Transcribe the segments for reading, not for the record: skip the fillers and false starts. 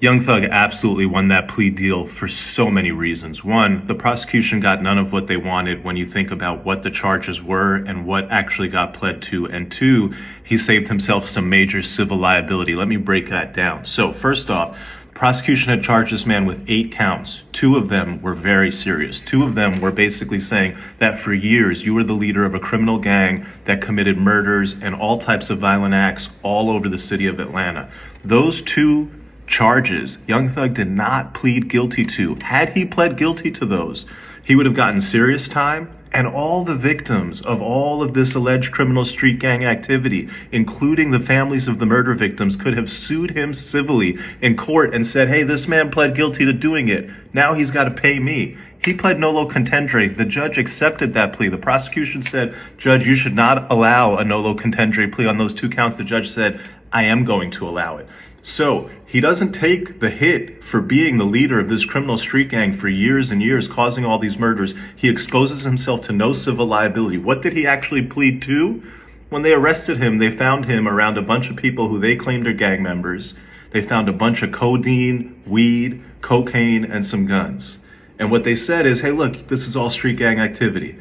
Young Thug absolutely won that plea deal for so many reasons. One, the prosecution got none of what they wanted when you think about what the charges were and what actually got pled to. And two, he saved himself some major civil liability. Let me break that down. So first off, the prosecution had charged this man with 8 counts. 2 of them were very serious. 2 of them were basically saying that for years you were the leader of a criminal gang that committed murders and all types of violent acts all over the city of Atlanta. Those 2 charges Young Thug did not plead guilty to. Had he pled guilty to those, he would have gotten serious time, and all the victims of all of this alleged criminal street gang activity, including the families of the murder victims, could have sued him civilly in court and said, hey, this man pled guilty to doing it. Now he's got to pay me. He pled nolo contendere. The judge accepted that plea. The prosecution said, Judge, you should not allow a nolo contendere plea on those 2 counts. The judge said, I am going to allow it. So he doesn't take the hit for being the leader of this criminal street gang for years and years, causing all these murders. He exposes himself to no civil liability. What did he actually plead to? When they arrested him, they found him around a bunch of people who they claimed are gang members. They found a bunch of codeine, weed, cocaine, and some guns. And what they said is, hey, look, this is all street gang activity.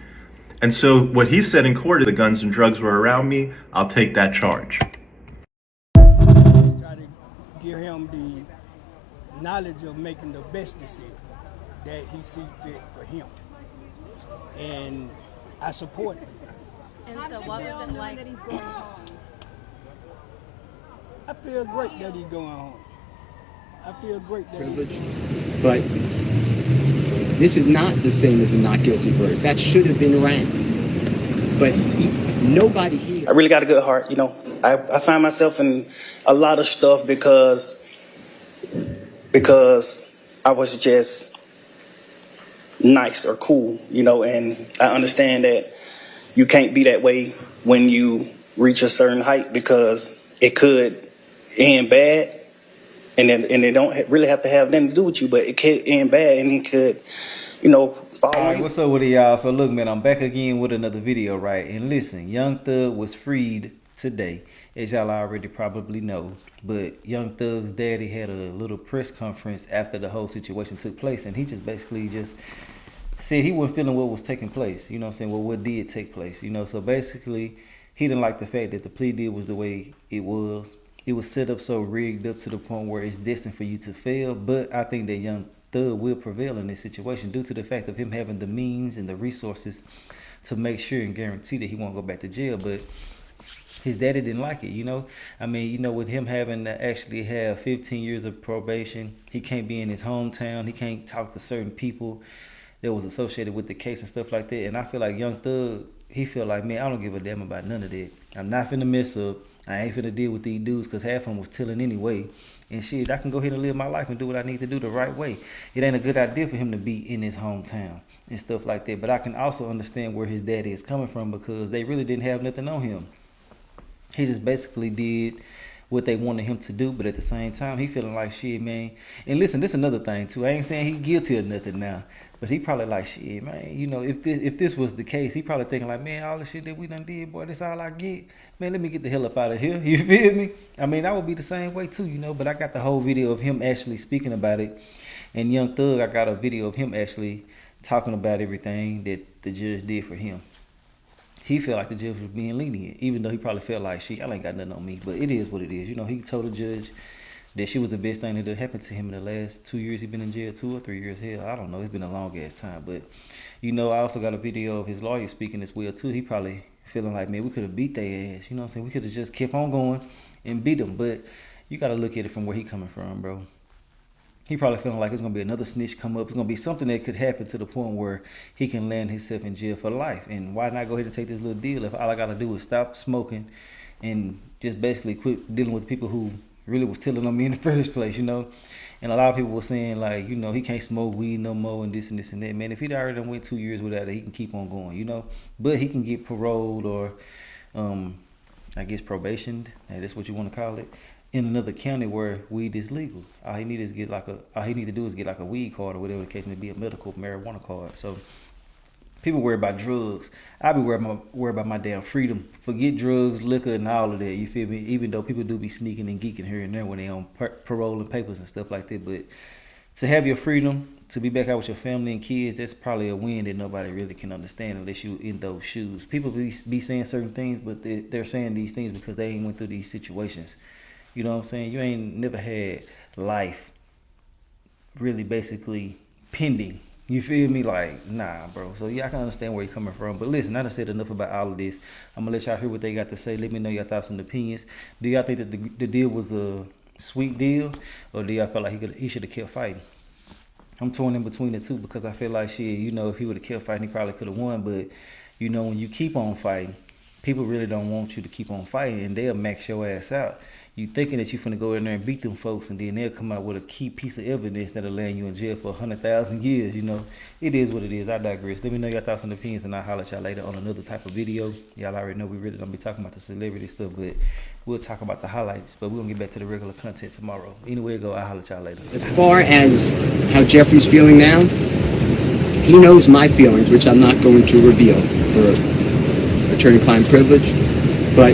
And so what he said in court is the guns and drugs were around me. I'll take that charge. Try to give him the knowledge of making the best decision that he sees fit for him. And I support it. And so what was it like that he's going home? I feel great that he's going home. I feel great that privilege, but this is not the same as a not guilty verdict. That should have been ran. But nobody here. I really got a good heart, you know. I find myself in a lot of stuff because I was just nice or cool, you know, and I understand that you can't be that way when you reach a certain height because it could end bad. And it don't really have to have nothing to do with you, but it could end bad and it could, you know, fall on Alright, you. what's up with it, y'all? So look, man, I'm back again with another video, right? And listen, Young Thug was freed today, as y'all already probably know. But Young Thug's daddy had a little press conference after the whole situation took place, and he just basically just said he wasn't feeling what was taking place. You know what I'm saying? Well, what did take place? You know, so basically, he didn't like the fact that the plea deal was the way it was. It was set up so rigged up to the point where it's destined for you to fail. But I think that Young Thug will prevail in this situation due to the fact of him having the means and the resources to make sure and guarantee that he won't go back to jail. But his daddy didn't like it, you know. I mean, you know, with him having to actually have 15 years of probation, he can't be in his hometown. He can't talk to certain people that was associated with the case and stuff like that. And I feel like Young Thug, he feel like, man, I don't give a damn about none of that. I'm not finna mess up. I ain't finna deal with these dudes because half of them was tilling anyway. And shit, I can go ahead and live my life and do what I need to do the right way. It ain't a good idea for him to be in his hometown and stuff like that. But I can also understand where his daddy is coming from because they really didn't have nothing on him. He just basically did what they wanted him to do, but at the same time, he feeling like shit, man. And listen, this another thing too. I ain't saying he guilty of nothing now, but he probably like shit, man. You know, if this was the case, he probably thinking like, man, all the shit that we done did, boy, that's all I get. Man, let me get the hell up out of here. You feel me? I mean, I would be the same way too, you know. But I got the whole video of him actually speaking about it, and Young Thug, I got a video of him actually talking about everything that the judge did for him. He felt like the judge was being lenient, even though he probably felt like, shit, y'all ain't got nothing on me. But it is what it is. You know, he told the judge that she was the best thing that happened to him in the last 2 years he been in jail, 2 or 3 years. Hell, I don't know. It's been a long ass time. But, you know, I also got a video of his lawyer speaking as well, too. He probably feeling like, man, we could have beat their ass. You know what I'm saying? We could have just kept on going and beat them. But you got to look at it from where he coming from, bro. He probably feeling like it's going to be another snitch come up. It's going to be something that could happen to the point where he can land himself in jail for life. And why not go ahead and take this little deal if all I got to do is stop smoking and just basically quit dealing with people who really was tilling on me in the first place, you know? And a lot of people were saying, like, you know, he can't smoke weed no more and this and this and that. Man, if he'd already went 2 years without it, he can keep on going, you know? But he can get paroled or, I guess, probationed. That's what you want to call it. In another county where weed is legal. All he need to do is get like a weed card or whatever the case may be, a medical marijuana card. So People worry about drugs. I be worried about my damn freedom. Forget drugs, liquor, and all of that. You feel me? Even though people do be sneaking and geeking here and there when they on parole and papers and stuff like that, but to have your freedom, to be back out with your family and kids, that's probably a win that nobody really can understand unless you in those shoes. People be saying certain things, but they're saying these things because they ain't went through these situations. You know what I'm saying? You ain't never had life really basically pending. You feel me? Like, nah, bro. So, yeah, I can understand where you're coming from. But listen, I done said enough about all of this. I'm going to let y'all hear what they got to say. Let me know your thoughts and opinions. Do y'all think that the deal was a sweet deal? Or do y'all feel like he should have kept fighting? I'm torn in between the two because I feel like, shit, you know, if he would have kept fighting, he probably could have won. But, you know, when you keep on fighting, people really don't want you to keep on fighting, and they'll max your ass out. You thinking that you finna go in there and beat them folks, and then they'll come out with a key piece of evidence that'll land you in jail for 100,000 years, you know. It is what it is. I digress. Let me know your thoughts and opinions, and I'll holler at y'all later on another type of video. Y'all already know we really don't be talking about the celebrity stuff, but we'll talk about the highlights. But we're going to get back to the regular content tomorrow. Anyway, I'll holler at y'all later. As far as how Jeffrey's feeling now, he knows my feelings, which I'm not going to reveal for attorney-client privilege, but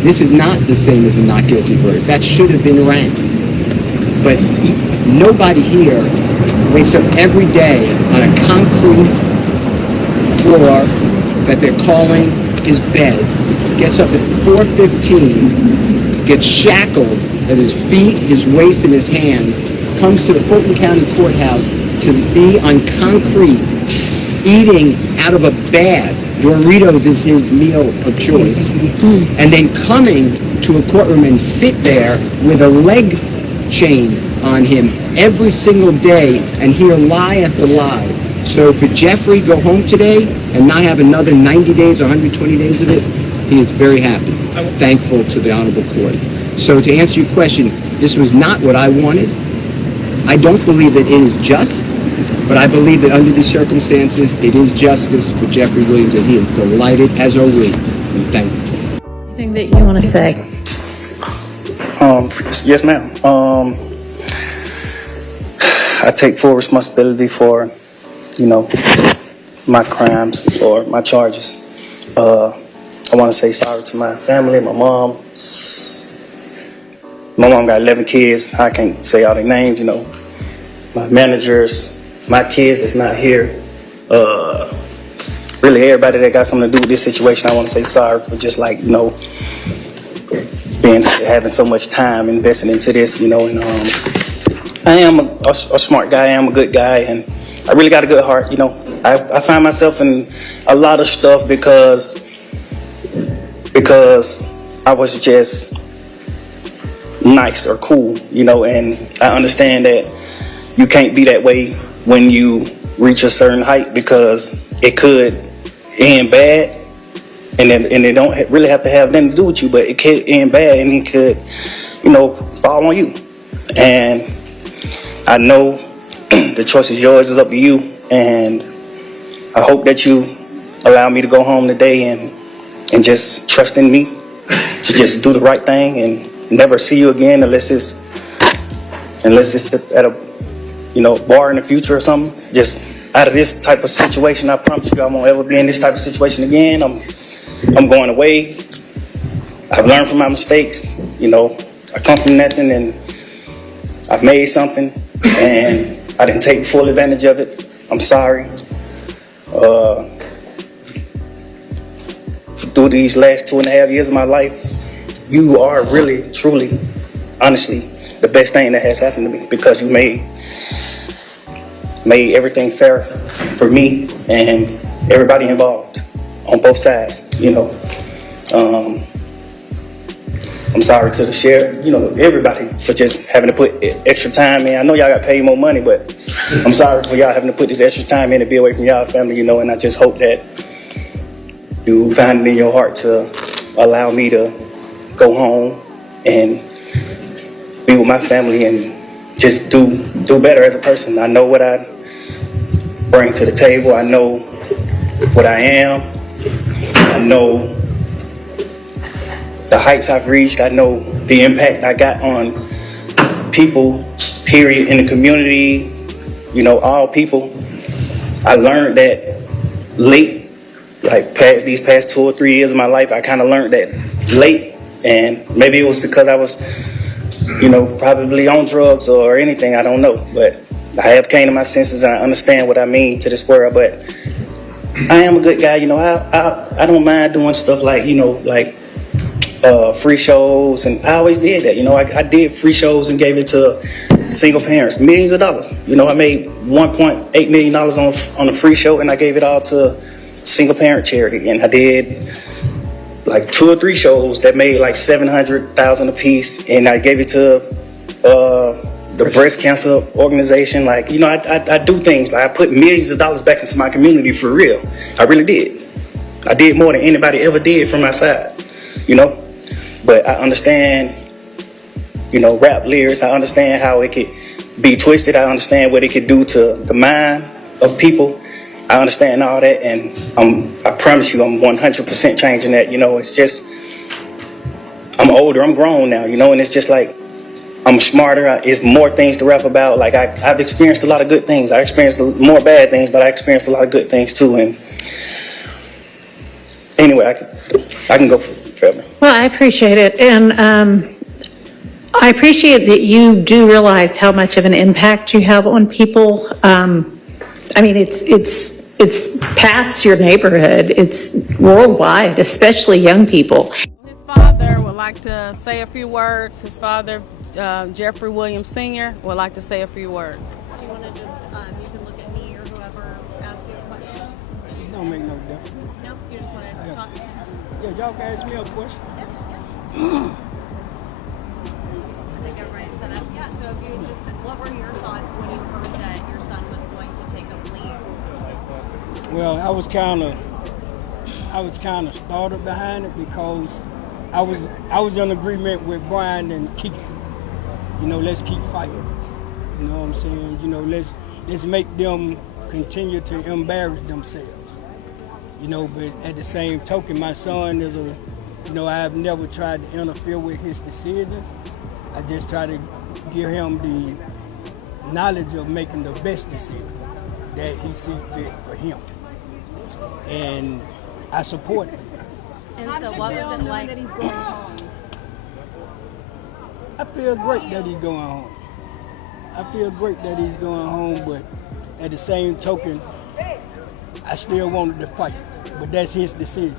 this is not the same as a not guilty verdict. That should have been ran. But nobody here wakes up every day on a concrete floor that they're calling his bed, gets up at 4:15, gets shackled at his feet, his waist, and his hands, comes to the Fulton County Courthouse to be on concrete, eating out of a bag. Doritos is his meal of choice. And then coming to a courtroom and sit there with a leg chain on him every single day and hear lie after lie. So for Jeffrey, go home today and not have another 90 days or 120 days of it, he is very happy, thankful to the Honorable Court. So to answer your question, this was not what I wanted. I don't believe that it is just, but I believe that under these circumstances, it is justice for Jeffrey Williams, and he is delighted, as are we, and thankful. Anything that you want to say? Yes, ma'am. I take full responsibility for, you know, my crimes or my charges. I want to say sorry to my family, my mom. My mom got 11 kids. I can't say all their names, you know. My managers, my kids that's not here. Really everybody that got something to do with this situation, I want to say sorry for just like, you know, having so much time invested into this, you know. And I am a smart guy. I am a good guy, and I really got a good heart, you know. I find myself in a lot of stuff because I was just nice or cool, you know, and I understand that you can't be that way when you reach a certain height because it could end bad, and it don't really have to have nothing to do with you, but it could end bad and it could, you know, fall on you. And I know the choice is yours, it's up to you, and I hope that you allow me to go home today and just trust in me to just do the right thing and never see you again unless it's at a, you know, bar in the future or something. Just out of this type of situation, I promise you I won't ever be in this type of situation again. I'm going away. I've learned from my mistakes. You know, I come from nothing and I've made something and I didn't take full advantage of it. I'm sorry. Through these last 2.5 years of my life, you are really, truly, honestly, the best thing that has happened to me because you made everything fair for me and everybody involved on both sides, you know. I'm sorry to the sheriff, you know, everybody for just having to put extra time in. I know y'all got paid more money, but I'm sorry for y'all having to put this extra time in to be away from y'all family, you know, and I just hope that you find it in your heart to allow me to go home and be with my family and just do better as a person. I know what I bring to the table. I know what I am. I know the heights I've reached. I know the impact I got on people, period, in the community, you know, all people. I learned that late, like these past 2 or 3 years of my life. I kind of learned that late, and maybe it was because I was, probably on drugs or anything. I don't know, but I have came to my senses and I understand what I mean to this world. But I am a good guy. I don't mind doing stuff like free shows, and I always did that. I did free shows and gave it to single parents, millions of dollars. I made $1.8 million on a free show, and I gave it all to single parent charity. And I did like 2 or 3 shows that made like $700,000 a piece, and I gave it to the breast cancer organization. I do things like I put millions of dollars back into my community for real. I really did. I did more than anybody ever did from my side. But I understand, rap lyrics. I understand how it could be twisted. I understand what it could do to the mind of people. I understand all that, and I promise you I'm 100% changing that. It's just, I'm older, I'm grown now, and it's just like, I'm smarter. It's more things to rap about. Like I've experienced a lot of good things. I experienced more bad things, but I experienced a lot of good things too. And anyway, I can go forever. Well, I appreciate it. And I appreciate that you do realize how much of an impact you have on people. It's past your neighborhood. It's worldwide, especially young people. His father would like to say a few words. His father, Jeffrey Williams Sr., would like to say a few words. Do you want to just, you can look at me or whoever asks you a question? It don't make no difference. No? You just want to talk? Yeah, y'all can ask me a question. Yeah. I think everybody's set up. Yeah, so if you just, what were your thoughts when you heard that your son was going to take a plea? Well, I was kind of started behind it because I was in agreement with Brian and Keith. Let's keep fighting. You know what I'm saying? Let's make them continue to embarrass themselves. But at the same token, my son is I've never tried to interfere with his decisions. I just try to give him the knowledge of making the best decision that he sees fit for him. And I support it. And so what was it like? I feel great that he's going home. But at the same token, I still wanted to fight. But that's his decision.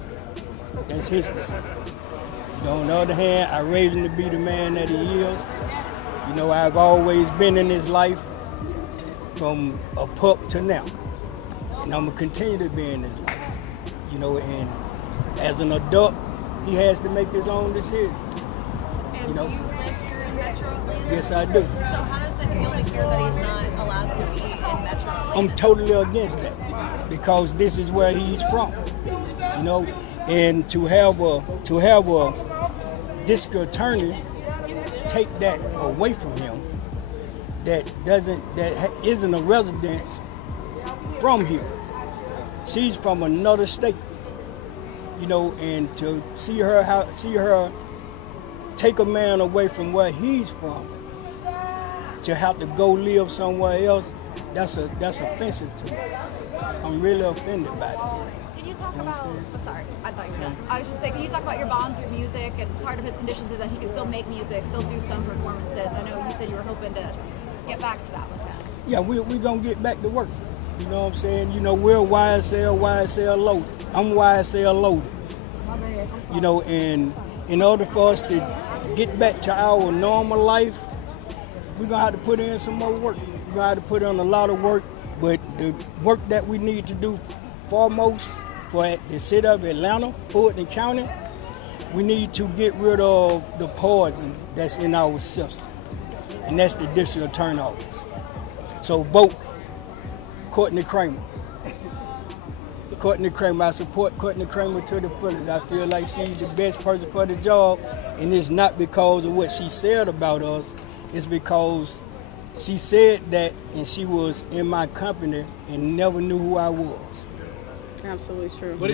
On the other hand, I raised him to be the man that he is. I've always been in his life from a pup to now. And I'm going to continue to be in his life. And as an adult, he has to make his own decision. And do you live here in Metro Atlanta? Yes, I do. So how does it feel to hear that he's not allowed to be in Metro Atlanta? I'm totally against that because this is where he's from. And to have a district attorney take that away from him that isn't a resident from here. She's from another state. And to see her take a man away from where he's from to have to go live somewhere else, that's offensive to me. I'm really offended by it. Can you talk about, sorry, I thought you were done. I was just saying, can you talk about your bond through music? And part of his conditions is that he can still make music, still do some performances. I know you said you were hoping to get back to that with him. Yeah, we're going to get back to work. You know what I'm saying? We're YSL loaded. I'm YSL loaded. And in order for us to get back to our normal life, we're going to have to put in some more work. We're going to have to put in a lot of work, but the work that we need to do foremost for the city of Atlanta, Fulton County, we need to get rid of the poison that's in our system, and that's the district attorney office. So vote Courtney Kramer. Courtney Kramer, I support Courtney Kramer to the fullest. I feel like she's the best person for the job, and it's not because of what she said about us. It's because she said that, and she was in my company and never knew who I was. Absolutely true. What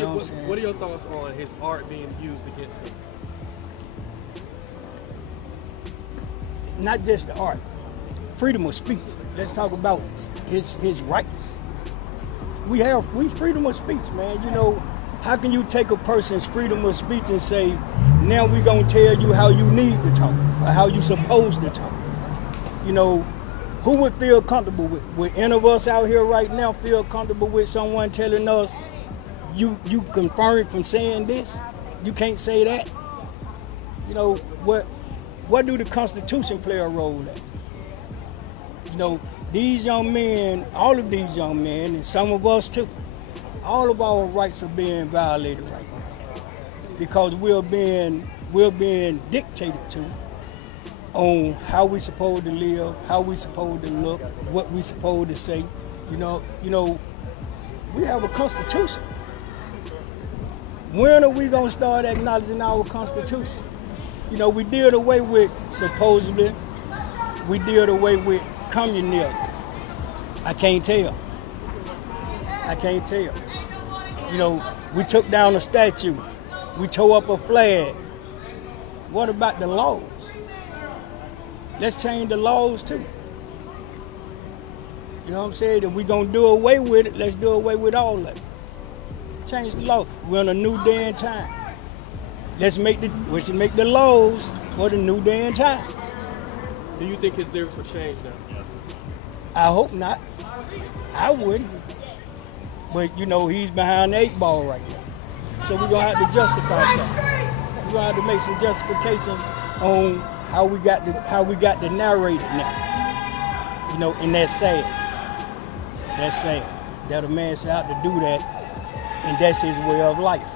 are your thoughts on his art being used against him? Not just the art, freedom of speech. Let's talk about his rights. we freedom of speech, man. You know, how can you take a person's freedom of speech and say, now we gonna tell you how you need to talk or how you supposed to talk? You know, who would feel comfortable with? Would any of us out here right now feel comfortable with someone telling us, you confirmed from saying this? You can't say that. You know, what do the Constitution play a role at? You know, these young men, all of these young men, and some of us too, all of our rights are being violated right now because we're being dictated to on how we supposed to live, how we supposed to look, what we supposed to say. You know, we have a Constitution. When are we gonna start acknowledging our Constitution? You know, we did away with, supposedly, we did away with communism. I can't tell. You know, we took down a statue. We tore up a flag. What about the laws? Let's change the laws too. You know what I'm saying? If we're gonna do away with it, let's do away with all of it. Change the law. We're in a new day and time. We should make the laws for the new day and time. Do you think his lyrics will change now? I hope not. I wouldn't. But you know, he's behind the 8 ball right now. So we're gonna have to justify something. We're gonna have to make some justification on how we got to narrate it now. You know, and that's sad. That's sad that a man should have to do that, and that's his way of life.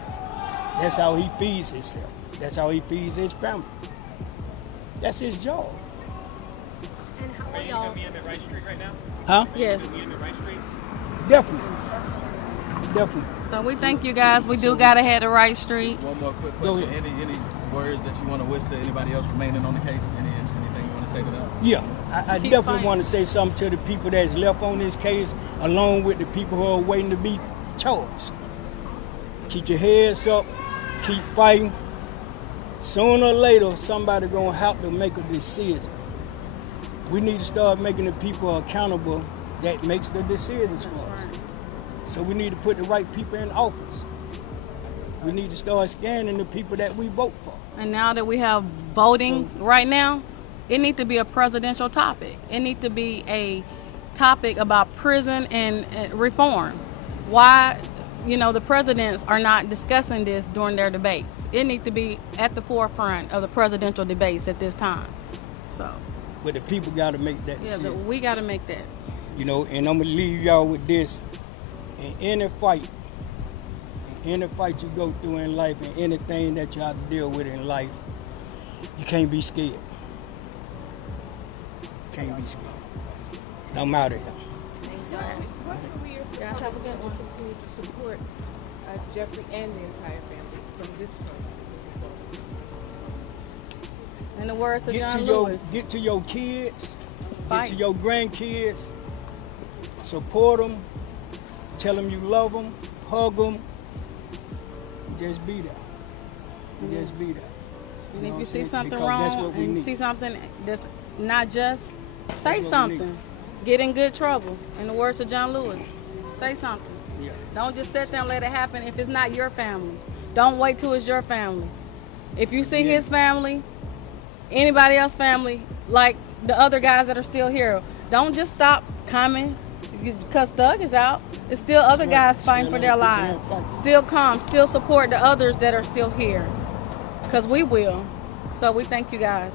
That's how he feeds himself. That's how he feeds his family. That's his job. And how are y'all? Are you going to be in the right street right now? Huh? Yes. Are you in the right street? Definitely. So we thank you guys. We do gotta head the right street. One more quick question. Any words that you want to wish to anybody else remaining on the case? Anything you want to say to them? Yeah, I definitely want to say something to the people that's left on this case, along with the people who are waiting to be charged. Keep your heads up. Keep fighting. Sooner or later, somebody gonna have to make a decision. We need to start making the people accountable that makes the decisions for us. So we need to put the right people in office. We need to start scanning the people that we vote for. And now that we have voting right now, it needs to be a presidential topic. It needs to be a topic about prison and reform. Why, you know, the presidents are not discussing this during their debates. It needs to be at the forefront of the presidential debates at this time. So. But the people got to make that decision. Yeah, we got to make that. You know, and I'm gonna leave y'all with this. In any fight you go through in life, and anything that you have to deal with in life, you can't be scared. You can't be scared. And I'm out of here. Guys, have a good one. Continue to support Jeffrey and the entire family from this point. In the words of John Lewis. Get to your kids, Fight. Get to your grandkids, support them, tell them you love them, hug them, and just be there. And just be there. And if you see something wrong and you see something that's not just, say something. Get in good trouble. In the words of John Lewis, say something. Yeah. Don't just sit there and let it happen if it's not your family. Don't wait till it's your family. If you see his family, anybody else's family, like the other guys that are still here, don't just stop coming because Thug is out. It's still other guys fighting for their lives. Still come, still support the others that are still here, because we will. So we thank you guys.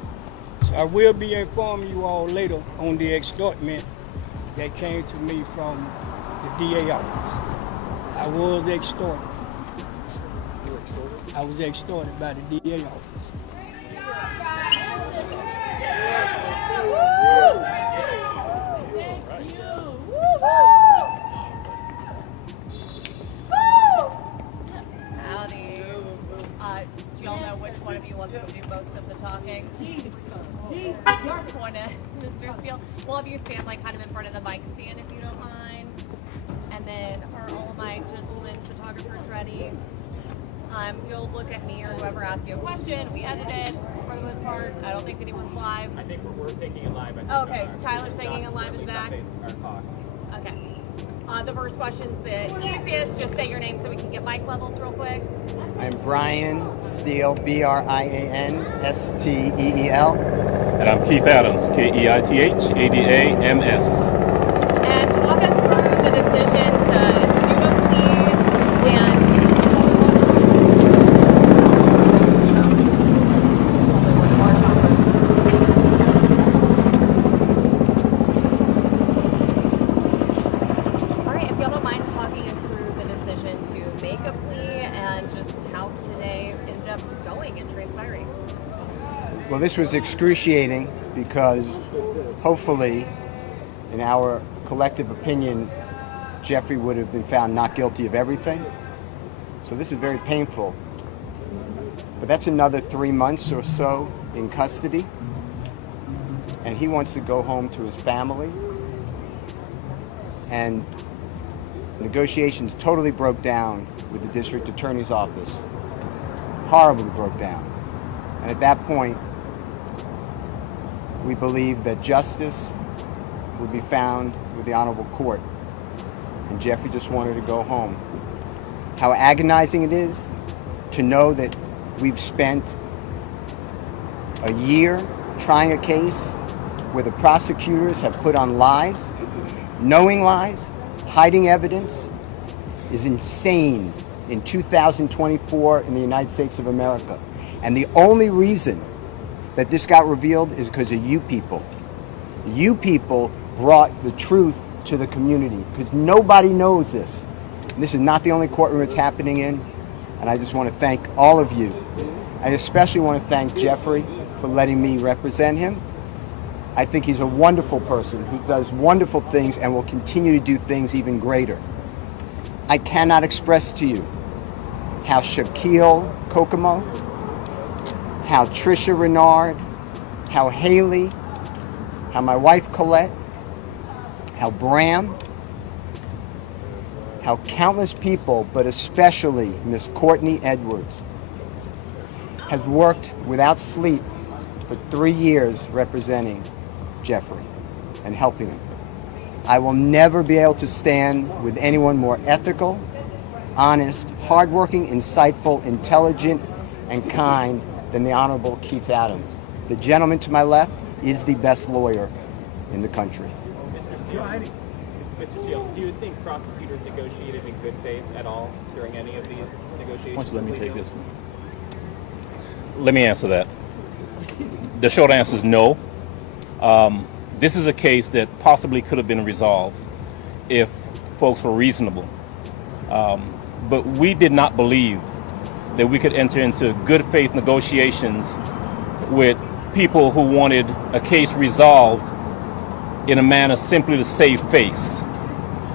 So I will be informing you all later on the extortment that came to me from the DA office. I was extorted. You were extorted? I was extorted by the DA office. Howdy. Do y'all know which one of you wants to do most of the talking? Mr. Steele. Well, if you stand like kind of in front of the mic stand, if you don't mind. And then are all of my gentlemen photographers ready? You'll look at me or whoever asks you a question. We edit it for the most part. I don't think anyone's live. I think we're taking it live. Okay, Tyler's taking it live in the back. Okay. The first question's the easiest. Just say your name so we can get mic levels real quick. I'm Brian Steele, Brian Steel. And I'm Keith Adams, Keithadams. And talk us through the decision to do a plea and all right, if y'all don't mind talking us through the decision to make a plea and just how today ended up going and transpiring. Well, this was excruciating because hopefully, in our collective opinion, Jeffrey would have been found not guilty of everything. So this is very painful. But that's another 3 months or so in custody. And he wants to go home to his family. And negotiations totally broke down with the district attorney's office. Horribly broke down. And at that point, we believe that justice would be found with the honorable court. And Jeffrey just wanted to go home. How agonizing it is to know that we've spent a year trying a case where the prosecutors have put on lies, knowing lies, hiding evidence, is insane in 2024 in the United States of America. And the only reason that this got revealed is because of you people. You people brought the truth to the community because nobody knows this. And this is not the only courtroom it's happening in. And I just want to thank all of you. I especially want to thank Jeffrey for letting me represent him. I think he's a wonderful person who does wonderful things and will continue to do things even greater. I cannot express to you how Shaquille Kokomo, how Trisha Renard, how Haley, how my wife Colette, how Bram, how countless people, but especially Miss Courtney Edwards, has worked without sleep for 3 years representing Jeffrey and helping him. I will never be able to stand with anyone more ethical, honest, hardworking, insightful, intelligent, and kind than the Honorable Keith Adams. The gentleman to my left is the best lawyer in the country. Mr. Steele, do you think prosecutors negotiated in good faith at all during any of these negotiations? Why don't you let me take this one? Let me answer that. The short answer is no. This is a case that possibly could have been resolved if folks were reasonable. But we did not believe that we could enter into good faith negotiations with people who wanted a case resolved in a manner simply to save face.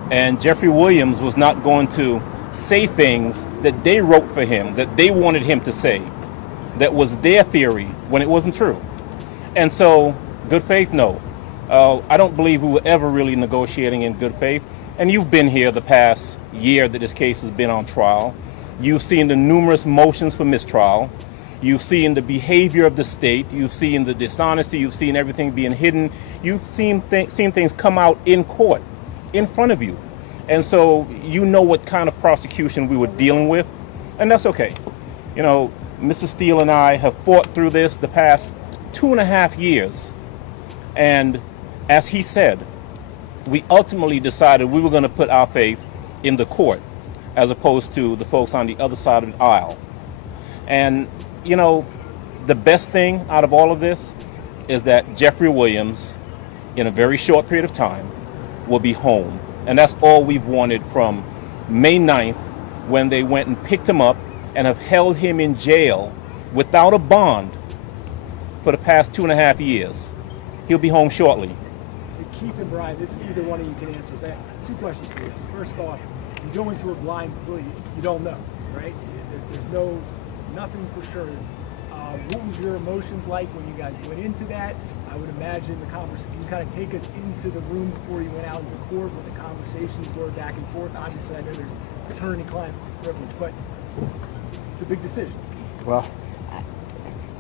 And Jeffrey Williams was not going to say things that they wrote for him, that they wanted him to say, that was their theory when it wasn't true. And so, good faith, no. I don't believe we were ever really negotiating in good faith. And you've been here the past year that this case has been on trial. You've seen the numerous motions for mistrial. You've seen the behavior of the state. You've seen the dishonesty. You've seen everything being hidden. You've seen things come out in court, in front of you. And so you know what kind of prosecution we were dealing with. And that's okay. You know, Mr. Steele and I have fought through this the past 2.5 years. And as he said, we ultimately decided we were going to put our faith in the court as opposed to the folks on the other side of the aisle. And, you know, the best thing out of all of this is that Jeffrey Williams, in a very short period of time, will be home. And that's all we've wanted from May 9th, when they went and picked him up and have held him in jail without a bond for the past 2.5 years. He'll be home shortly. Keith and Brian, this either one of you can answer. I have 2 questions for you. First off, you go into a blind plea, you don't know, right? There's nothing for sure. What was your emotions like when you guys went into that? I would imagine the conversation, can you kind of take us into the room before you went out into court, what the conversations were back and forth? Obviously, I know there's attorney-client privilege, but it's a big decision. Well,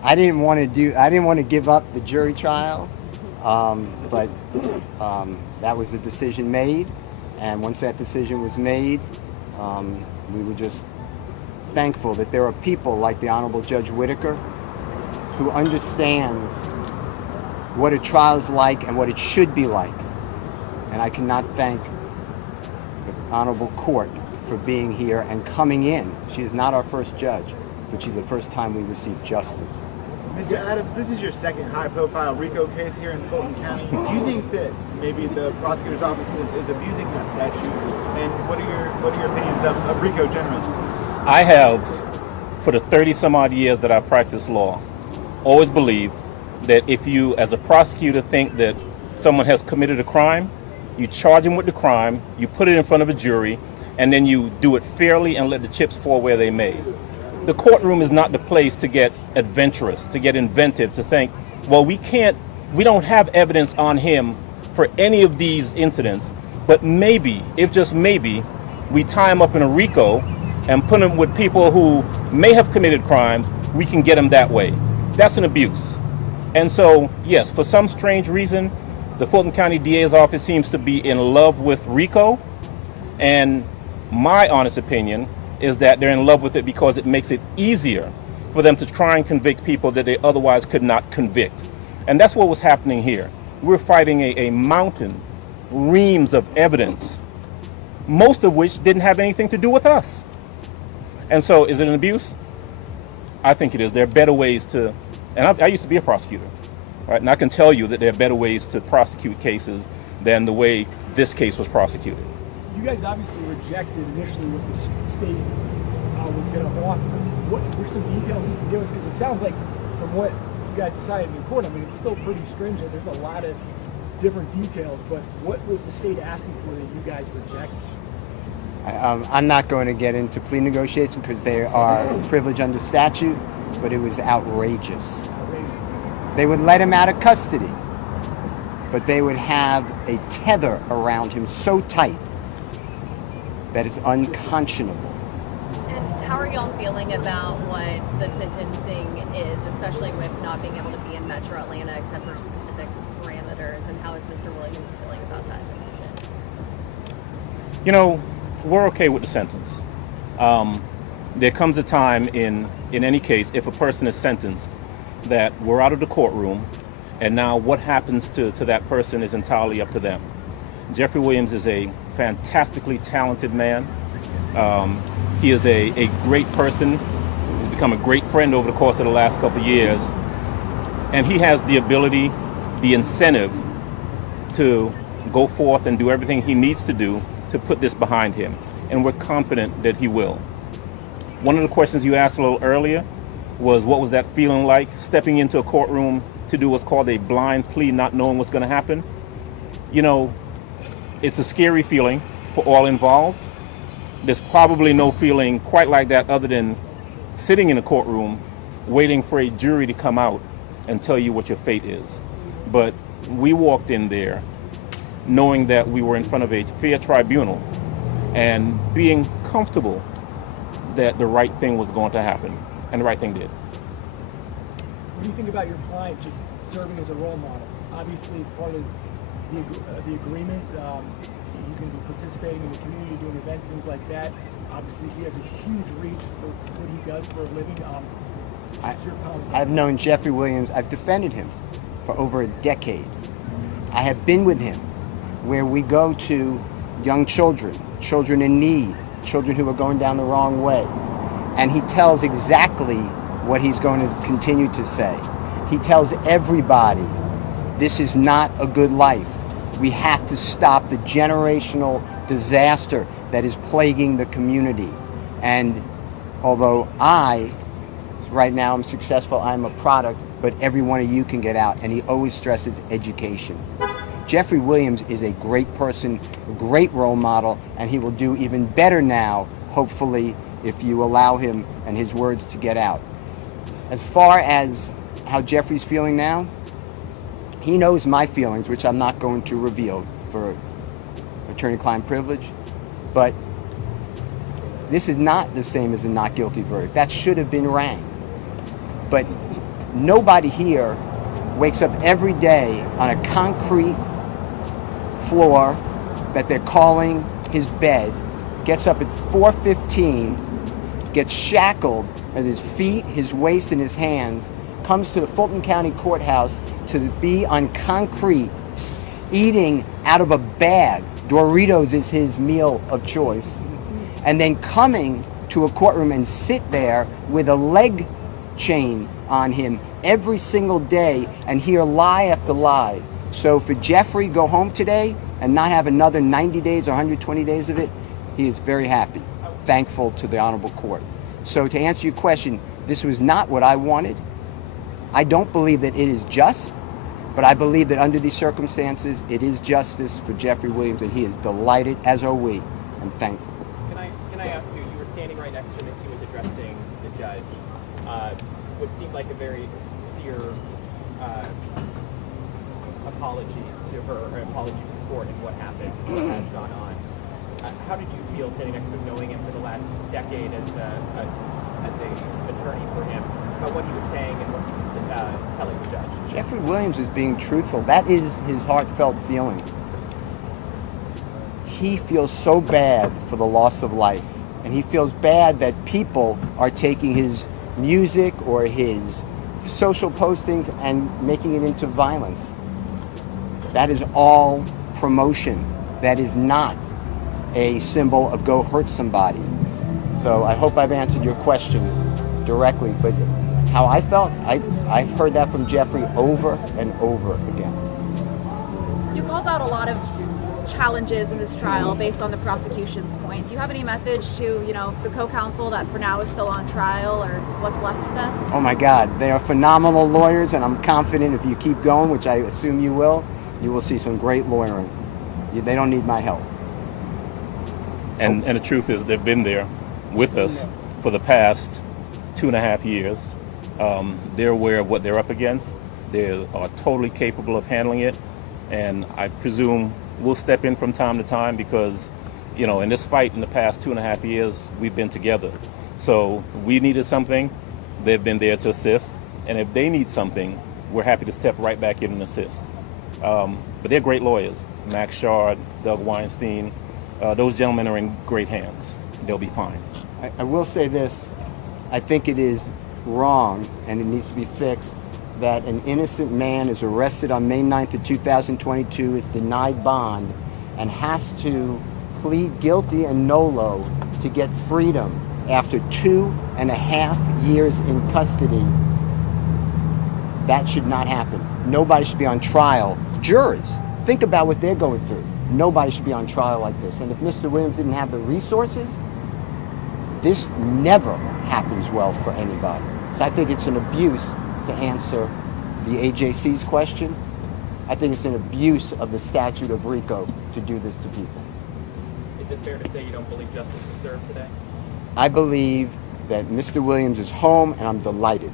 I didn't want to give up the jury trial, but that was the decision made, And once that decision was made, we were just thankful that there are people like the Honorable Judge Whitaker who understands what a trial is like and what it should be like. And I cannot thank the Honorable Court for being here and coming in. She is not our first judge, but she's the first time we received justice. Mr. Adams, this is your second high-profile RICO case here in Fulton County. Do you think that maybe the prosecutor's office is abusing that statute? And what are your opinions of RICO generally? I have, for the 30-some-odd years that I've practiced law, always believed that if you, as a prosecutor, think that someone has committed a crime, you charge them with the crime, you put it in front of a jury, and then you do it fairly and let the chips fall where they may. The courtroom is not the place to get adventurous, to get inventive, to think, well, we don't have evidence on him for any of these incidents, but maybe, if just maybe, we tie him up in a RICO and put him with people who may have committed crimes, we can get him that way. That's an abuse. And so, yes, for some strange reason, the Fulton County DA's office seems to be in love with RICO, and my honest opinion is that they're in love with it because it makes it easier for them to try and convict people that they otherwise could not convict. And that's what was happening here. We're fighting a mountain, reams of evidence, most of which didn't have anything to do with us. And so, is it an abuse? I think it is. There are better ways to, and I used to be a prosecutor, right? And I can tell you that there are better ways to prosecute cases than the way this case was prosecuted. You guys obviously rejected initially what the state was going to offer. Is there some details you can give us? Because it sounds like from what you guys decided in court, I mean, it's still pretty stringent. There's a lot of different details, but what was the state asking for that you guys rejected? I'm not going to get into plea negotiations because they are privileged under statute, but it was outrageous. They would let him out of custody, but they would have a tether around him so tight that is unconscionable. And how are y'all feeling about what the sentencing is, especially with not being able to be in Metro Atlanta except for specific parameters, and how is Mr. Williams feeling about that decision? You know, we're okay with the sentence. There comes a time in any case, if a person is sentenced, that we're out of the courtroom, and now what happens to that person is entirely up to them. Jeffrey Williams is a fantastically talented man. He is a great person. He's become a great friend over the course of the last couple of years. And he has the ability, the incentive to go forth and do everything he needs to do to put this behind him. And we're confident that he will. One of the questions you asked a little earlier was, what was that feeling like, stepping into a courtroom to do what's called a blind plea, not knowing what's going to happen? You know, it's a scary feeling for all involved. There's probably no feeling quite like that other than sitting in a courtroom waiting for a jury to come out and tell you what your fate is. But we walked in there knowing that we were in front of a fair tribunal and being comfortable that the right thing was going to happen, and the right thing did. What do you think about your client just serving as a role model? Obviously, as part of the agreement, he's going to be participating in the community, doing events, things like that. Obviously, he has a huge reach for what he does for a living. I've known Jeffrey Williams. I've defended him for over a decade. I have been with him where we go to young children, children in need, children who are going down the wrong way. And he tells exactly what he's going to continue to say. He tells everybody, this is not a good life. We have to stop the generational disaster that is plaguing the community. And although right now I'm successful, I'm a product, but every one of you can get out. And he always stresses education. Jeffrey Williams is a great person, a great role model, and he will do even better now, hopefully, if you allow him and his words to get out. As far as how Jeffrey's feeling now, he knows my feelings, which I'm not going to reveal for attorney-client privilege, but this is not the same as a not guilty verdict. That should have been rang. But nobody here wakes up every day on a concrete floor that they're calling his bed, gets up at 4:15, gets shackled at his feet, his waist, and his hands, comes to the Fulton County Courthouse to be on concrete, eating out of a bag. Doritos is his meal of choice. And then coming to a courtroom and sit there with a leg chain on him every single day and hear lie after lie. So for Jeffrey go home today and not have another 90 days or 120 days of it, he is very happy, thankful to the honorable court. So to answer your question, this was not what I wanted. I don't believe that it is just, but I believe that under these circumstances, it is justice for Jeffrey Williams, and he is delighted, as are we, and thankful. Can I ask you were standing right next to him as he was addressing the judge. What seemed like a very sincere apology to her, or apology to the court and what happened, what has gone on. How did you feel standing next to him, knowing him for the last decade as a attorney for him, about what he was saying and what he was telling the judge? Jeffrey Williams is being truthful. That is his heartfelt feelings. He feels so bad for the loss of life, and he feels bad that people are taking his music or his social postings and making it into violence. That is all promotion. That is not a symbol of go hurt somebody. So I hope I've answered your question directly, but how I felt, I've heard that from Jeffrey over and over again. You called out a lot of challenges in this trial based on the prosecution's points. Do you have any message to, the co-counsel that for now is still on trial, or what's left of this? Oh my God, they are phenomenal lawyers, and I'm confident if you keep going, which I assume you will see some great lawyering. They don't need my help. And the truth is, they've been there with us for the past 2.5 years. They're aware of what they're up against. They are totally capable of handling it. And I presume we'll step in from time to time because, in this fight in the past 2.5 years, we've been together. So we needed something, they've been there to assist. And if they need something, we're happy to step right back in and assist. But they're great lawyers. Max Shard, Doug Weinstein, those gentlemen are in great hands. They'll be fine. I will say this, I think it is wrong, and it needs to be fixed, that an innocent man is arrested on May 9th of 2022, is denied bond, and has to plead guilty and nolo to get freedom after 2.5 years in custody. That should not happen. Nobody should be on trial. Jurors, think about what they're going through. Nobody should be on trial like this. And if Mr. Williams didn't have the resources, this never happens well for anybody. So I think it's an abuse, to answer the AJC's question. I think it's an abuse of the statute of RICO to do this to people. Is it fair to say you don't believe justice was served today? I believe that Mr. Williams is home, and I'm delighted.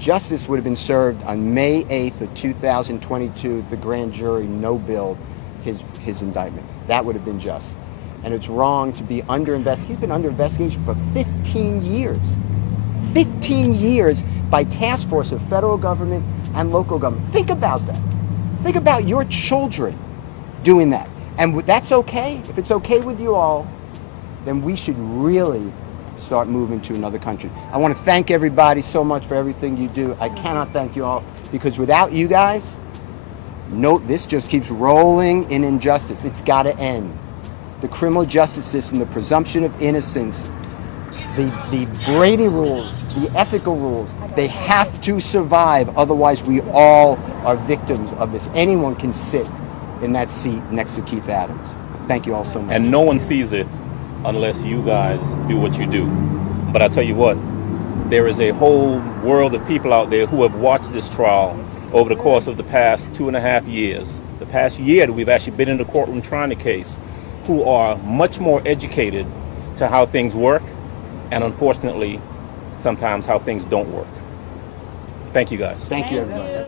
Justice would have been served on May 8th of 2022 if the grand jury no-billed his indictment. That would have been just. And it's wrong to be under investigation. He's been under investigation for 15 years. 15 years by task force of federal government and local government. Think about that. Think about your children doing that. And that's okay. If it's okay with you all, then we should really start moving to another country. I want to thank everybody so much for everything you do. I cannot thank you all, because without you guys, this just keeps rolling in injustice. It's got to end. The criminal justice system, the presumption of innocence, the Brady rules, the ethical rules, they have to survive. Otherwise, we all are victims of this. Anyone can sit in that seat next to Keith Adams. Thank you all so much. And no one sees it unless you guys do what you do. But I tell you what, there is a whole world of people out there who have watched this trial over the course of the past 2.5 years. The past year that we've actually been in the courtroom trying the case, who are much more educated to how things work, and unfortunately, sometimes how things don't work. Thank you guys. Thank you, everybody.